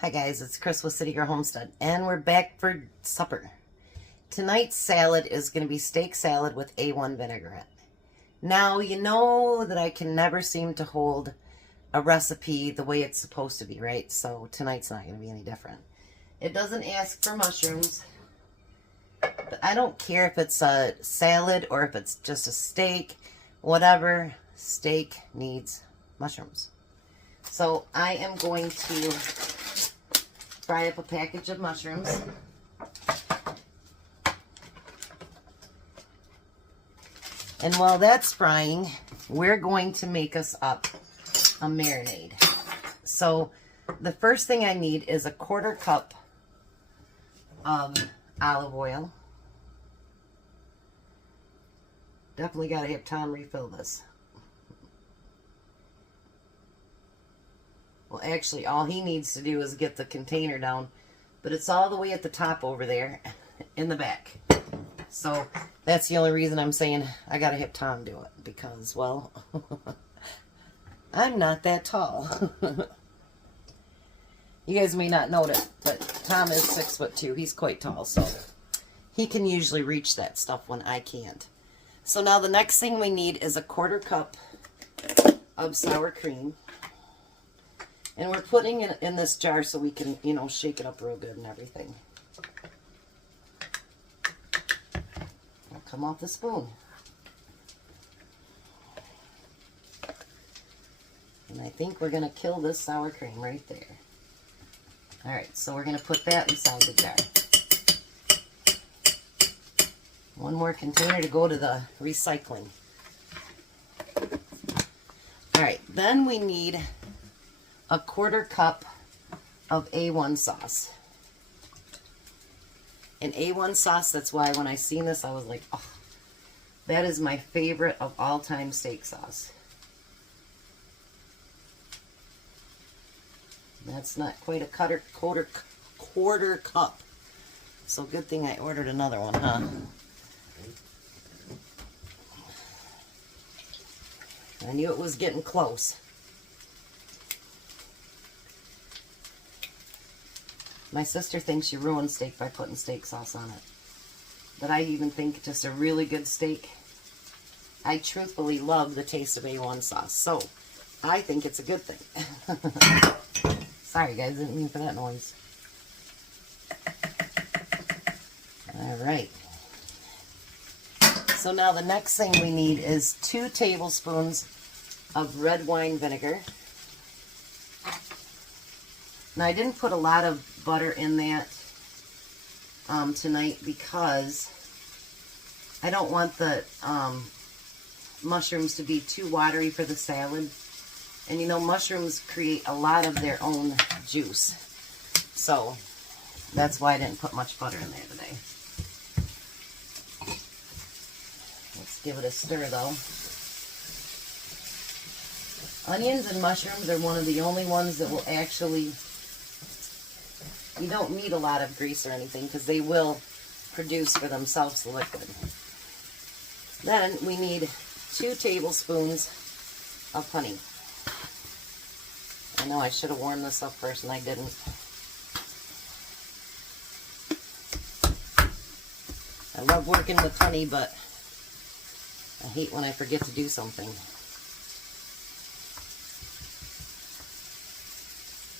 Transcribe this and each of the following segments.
Hi guys, it's Chris with City Girl Homestead, and we're back for supper. Tonight's salad is going to be steak salad with A1 vinaigrette. Now, you know that I can never seem to hold a recipe the way it's supposed to be, right? So tonight's not going to be any different. It doesn't ask for mushrooms, but I don't care if it's a salad or if it's just a steak, whatever. Steak needs mushrooms. So I am going to fry up a package of mushrooms. And while that's frying, we're going to make us up a marinade. So the first thing I need is a 1/4 cup of olive oil. Definitely got to have Tom refill this. Well, actually, all he needs to do is get the container down, but it's all the way at the top over there in the back. So that's the only reason I'm saying I got to have Tom do it, because, well, I'm not that tall. You guys may not know it, but Tom is 6'2". He's quite tall, so he can usually reach that stuff when I can't. So now the next thing we need is a 1/4 cup of sour cream. And we're putting it in this jar so we can, you know, shake it up real good and everything. It'll come off the spoon. And I think we're going to kill this sour cream right there. Alright, so we're going to put that inside the jar. One more container to go to the recycling. Alright, then we need a 1/4 cup of A1 sauce. And A1 sauce, that's why when I seen this, I was like, oh, that is my favorite of all time steak sauce. That's not quite a quarter cup. So good thing I ordered another one, huh? I knew it was getting close. My sister thinks you ruin steak by putting steak sauce on it. But I even think just a really good steak, I truthfully love the taste of A1 sauce. So, I think it's a good thing. Sorry guys, didn't mean for that noise. Alright. So now the next thing we need is 2 tablespoons of red wine vinegar. Now I didn't put a lot of butter in that tonight because I don't want the mushrooms to be too watery for the salad. And you know, mushrooms create a lot of their own juice. So that's why I didn't put much butter in there today. Let's give it a stir though. Onions and mushrooms are one of the only ones that will actually, you don't need a lot of grease or anything because they will produce for themselves the liquid. Then we need 2 tablespoons of honey. I know I should have warmed this up first and I didn't. I love working with honey, but I hate when I forget to do something.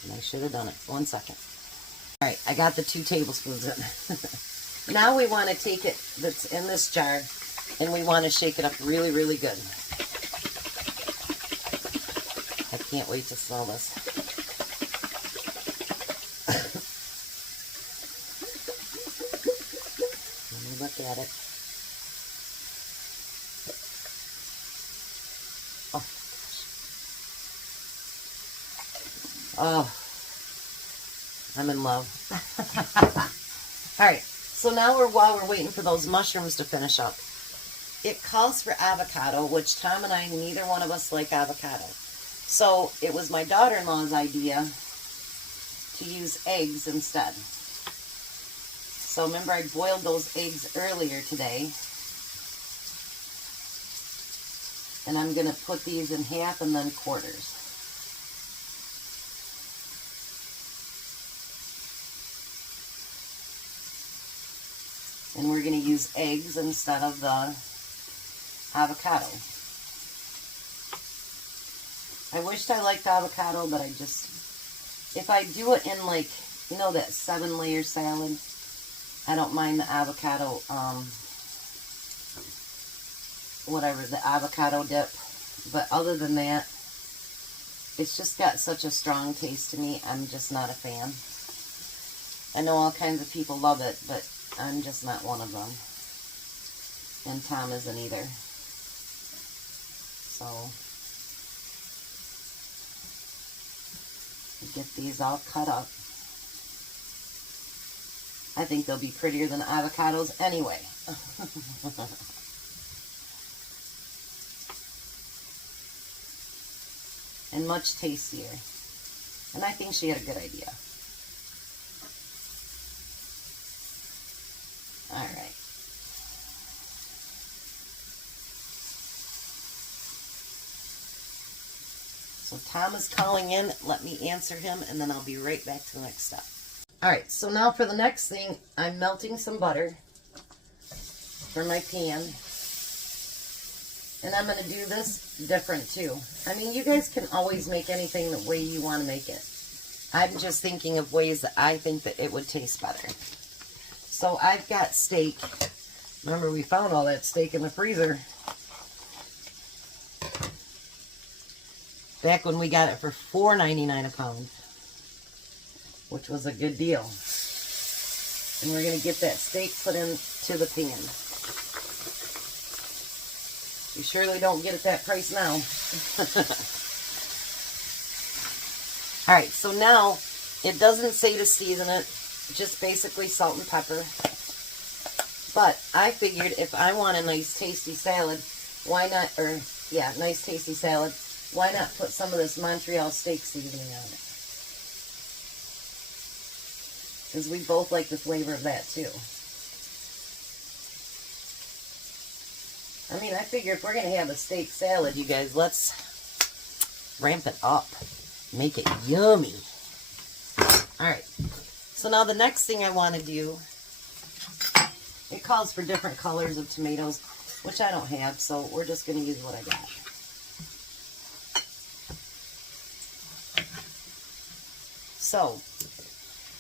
And I should have done it. 1 second. Alright, I got the 2 tablespoons in. Now we want to take it that's in this jar and we want to shake it up really, really good. I can't wait to smell this. Let me look at it. Oh, gosh. Oh. I'm in love. Alright, so now while we're waiting for those mushrooms to finish up, it calls for avocado, which Tom and I, neither one of us like avocado. So it was my daughter-in-law's idea to use eggs instead. So remember I boiled those eggs earlier today. And I'm going to put these in half and then quarters. And we're going to use eggs instead of the avocado. I wished I liked avocado, but I just, if I do it in like, you know, that 7-layer salad, I don't mind the avocado, whatever, the avocado dip. But other than that, it's just got such a strong taste to me. I'm just not a fan. I know all kinds of people love it, but I'm just not one of them. And Tom isn't either. So, get these all cut up. I think they'll be prettier than avocados anyway. And much tastier. And I think she had a good idea. Alright. So Tom is calling in. Let me answer him, and then I'll be right back to the next step. Alright, so now for the next thing, I'm melting some butter for my pan. And I'm going to do this different too. I mean, you guys can always make anything the way you want to make it. I'm just thinking of ways that I think that it would taste better. So I've got steak. Remember, we found all that steak in the freezer back when we got it for $4.99 a pound, which was a good deal. And we're going to get that steak put into the pan. You surely don't get it that price now. Alright, so now it doesn't say to season it, just basically salt and pepper. But I figured if I want a nice tasty salad, why not, nice tasty salad, why not put some of this Montreal steak seasoning on it? Because we both like the flavor of that too. I mean, I figure if we're going to have a steak salad, you guys, let's ramp it up. Make it yummy. Alright. So now the next thing I want to do, it calls for different colors of tomatoes, which I don't have, so we're just going to use what I got. So,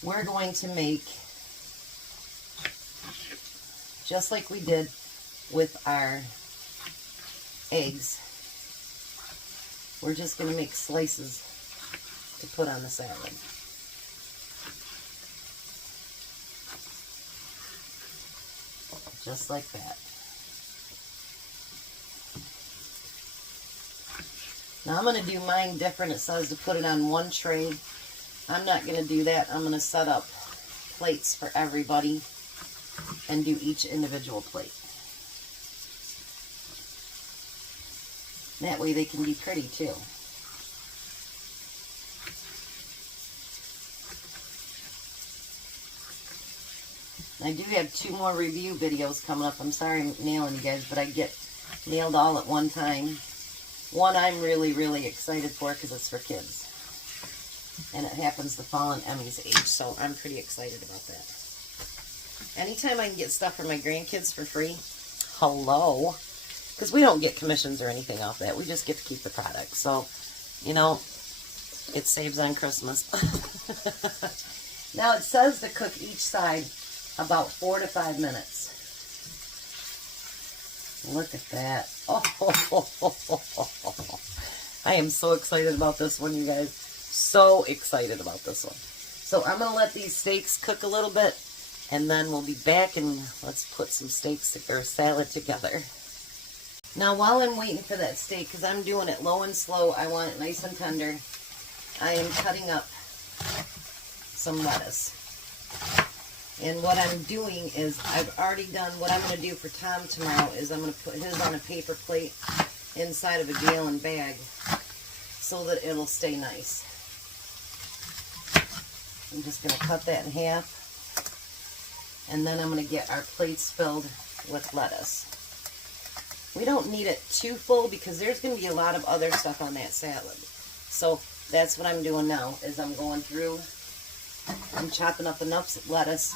we're going to make, just like we did with our eggs, we're just going to make slices to put on the salad. Just like that. Now I'm going to do mine different. It says to put it on one tray. I'm not going to do that. I'm going to set up plates for everybody and do each individual plate. That way they can be pretty too. I do have 2 more review videos coming up. I'm sorry I'm nailing you guys, but I get nailed all at one time. One I'm really, really excited for because it's for kids. And it happens to fall in Emmy's age, so I'm pretty excited about that. Anytime I can get stuff for my grandkids for free, hello. Because we don't get commissions or anything off that. We just get to keep the product. So, you know, it saves on Christmas. Now it says to cook each side about 4 to 5 minutes. Look at that. Oh, I am so excited about this one, you guys. So excited about this one. So I'm going to let these steaks cook a little bit, and then we'll be back and let's put some steaks or salad together. Now while I'm waiting for that steak, because I'm doing it low and slow, I want it nice and tender, I am cutting up some lettuce. And what I'm doing is, I've already done, what I'm going to do for Tom tomorrow is I'm going to put his on a paper plate inside of a gallon bag so that it'll stay nice. I'm just going to cut that in half. And then I'm going to get our plates filled with lettuce. We don't need it too full because there's going to be a lot of other stuff on that salad. So that's what I'm doing now, is I'm going through, I'm chopping up enough lettuce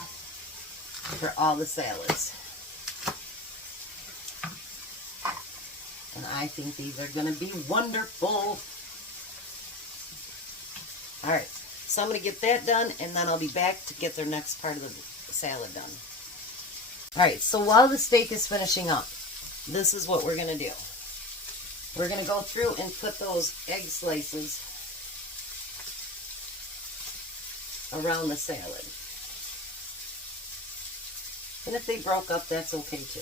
for all the salads. And I think these are going to be wonderful. All right, so I'm going to get that done, and then I'll be back to get their next part of the salad done. All right, so while the steak is finishing up, this is what we're going to do. We're going to go through and put those egg slices around the salad. And if they broke up, that's okay too.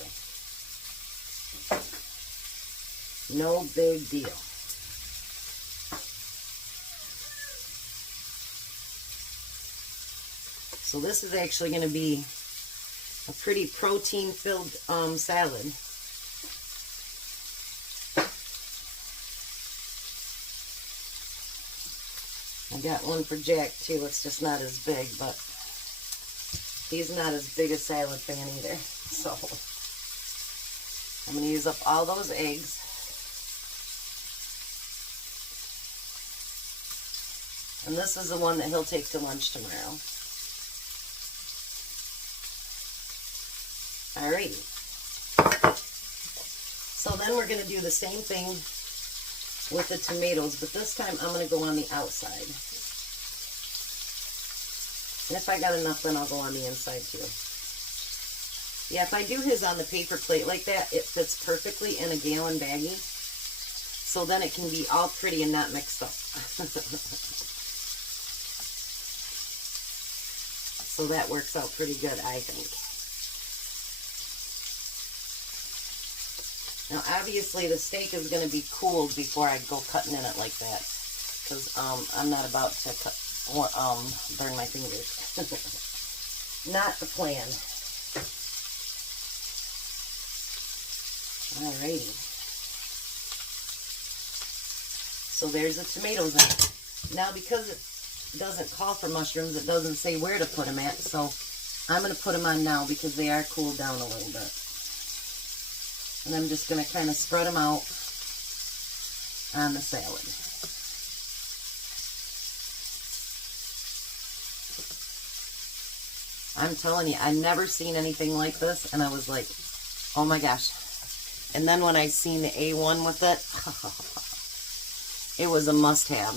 No big deal. So this is actually going to be a pretty protein-filled salad. I got one for Jack too. It's just not as big, but he's not as big a salad fan either. So I'm going to use up all those eggs. And this is the one that he'll take to lunch tomorrow. Alrighty. So then we're going to do the same thing with the tomatoes, but this time I'm going to go on the outside. And if I got enough, then I'll go on the inside too. Yeah, if I do his on the paper plate like that, it fits perfectly in a gallon baggie. So then it can be all pretty and not mixed up. So that works out pretty good, I think. Now, obviously, the steak is going to be cooled before I go cutting in it like that, because I'm not about to burn my fingers. Not the plan. Alrighty. So there's the tomatoes in it. Now, because it doesn't call for mushrooms, it doesn't say where to put them at, so I'm going to put them on now because they are cooled down a little bit. And I'm just going to kind of spread them out on the salad. I'm telling you, I've never seen anything like this, and I was like, oh my gosh. And then when I seen the A1 with it, it was a must-have.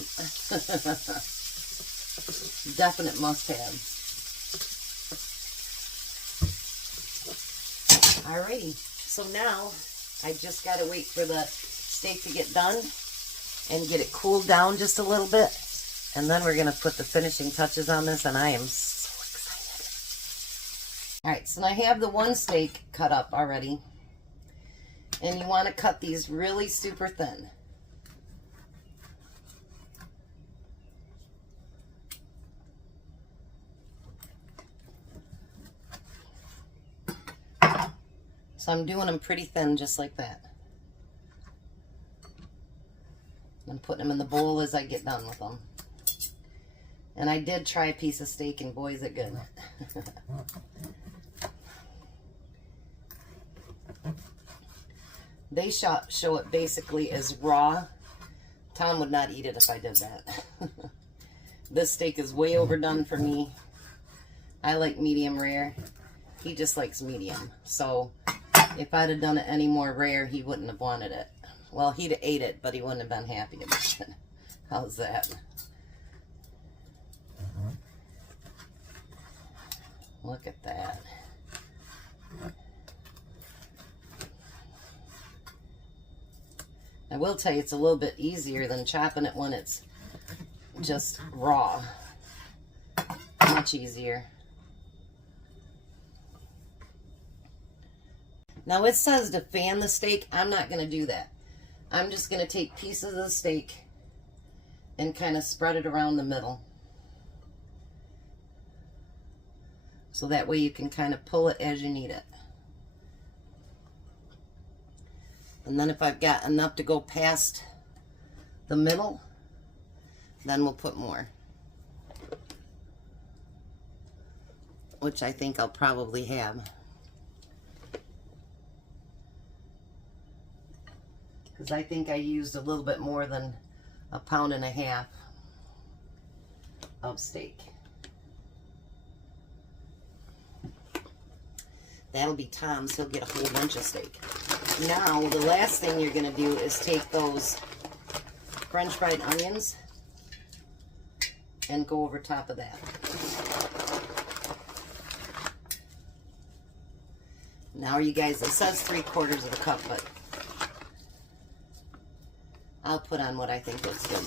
Definite must-have. Alrighty. So now, I just got to wait for the steak to get done and get it cooled down just a little bit. And then we're going to put the finishing touches on this, and I am so excited. Alright, so I have the one steak cut up already. And you want to cut these really super thin. So I'm doing them pretty thin, just like that. I'm putting them in the bowl as I get done with them. And I did try a piece of steak, and boy, is it good. They show it basically as raw. Tom would not eat it if I did that. This steak is way overdone for me. I like medium rare. He just likes medium. So if I'd have done it any more rare, he wouldn't have wanted it. Well, he'd have ate it, but he wouldn't have been happy about it. How's that? Look at that. I will tell you, it's a little bit easier than chopping it when it's just raw. Much easier. Now it says to fan the steak. I'm not going to do that. I'm just going to take pieces of the steak and kind of spread it around the middle. So that way you can kind of pull it as you need it. And then if I've got enough to go past the middle, then we'll put more. Which I think I'll probably have. Because I think I used a little bit more than 1.5 pounds of steak. That'll be Tom's. He'll get a whole bunch of steak. Now, the last thing you're going to do is take those French fried onions and go over top of that. Now, you guys, it says 3/4 of a cup, but I'll put on what I think looks good.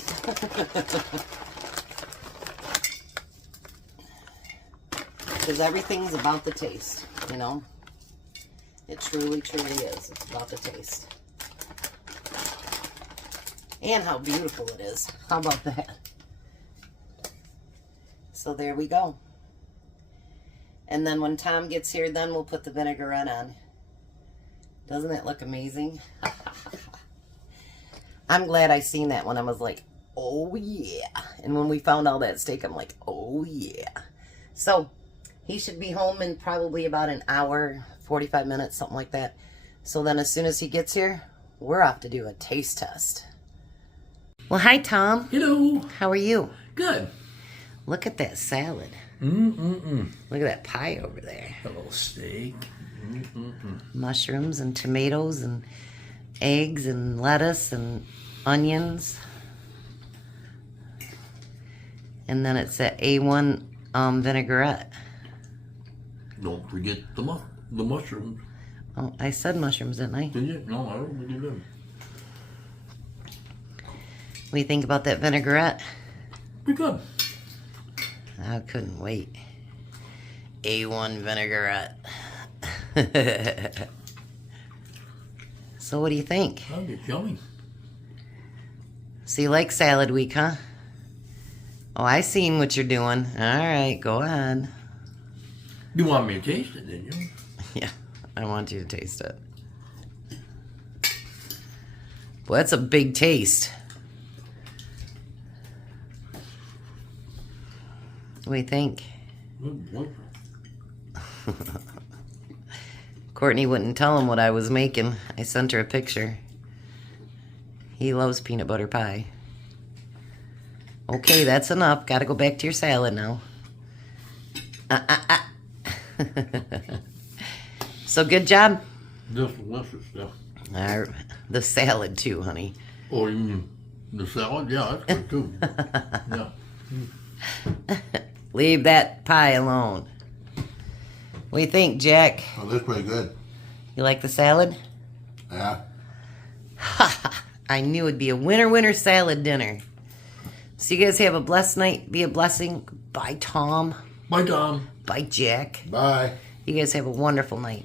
Because everything's about the taste, you know? It truly, truly is. It's about the taste. And how beautiful it is. How about that? So there we go. And then when Tom gets here, then we'll put the vinaigrette on. Doesn't it look amazing? I'm glad I seen that when I was like, oh yeah. And when we found all that steak, I'm like, oh yeah. So he should be home in probably about an hour, 45 minutes, something like that. So then as soon as he gets here, we're off to do a taste test. Well, hi, Tom. Hello. How are you? Good. Look at that salad. Look at that pie over there. A little steak. Mushrooms and tomatoes and eggs and lettuce and onions. And then it's that A1 vinaigrette. Don't forget the mushrooms. Oh, I said mushrooms, didn't I? Did you? No, I don't think you did. What do you think about that vinaigrette? Pretty good. I couldn't wait. A1 vinaigrette. So what do you think? Oh, it's yummy. So you like salad week, huh? Oh, I seen what you're doing. All right, go ahead. You want me to taste it, didn't you? Yeah, I want you to taste it. Well, that's a big taste. What do you think? Courtney wouldn't tell him what I was making. I sent her a picture. He loves peanut butter pie. Okay, that's enough. Got to go back to your salad now. So good job. That's delicious stuff. The salad too, honey. Oh, you mean the salad? Yeah, that's good too. Yeah. Leave that pie alone. What do you think, Jack? Oh, that's pretty good. You like the salad? Yeah. I knew it'd be a winner salad dinner. So you guys have a blessed night. Be a blessing. Bye, Tom. Bye, Tom. Bye, Jack. Bye. You guys have a wonderful night.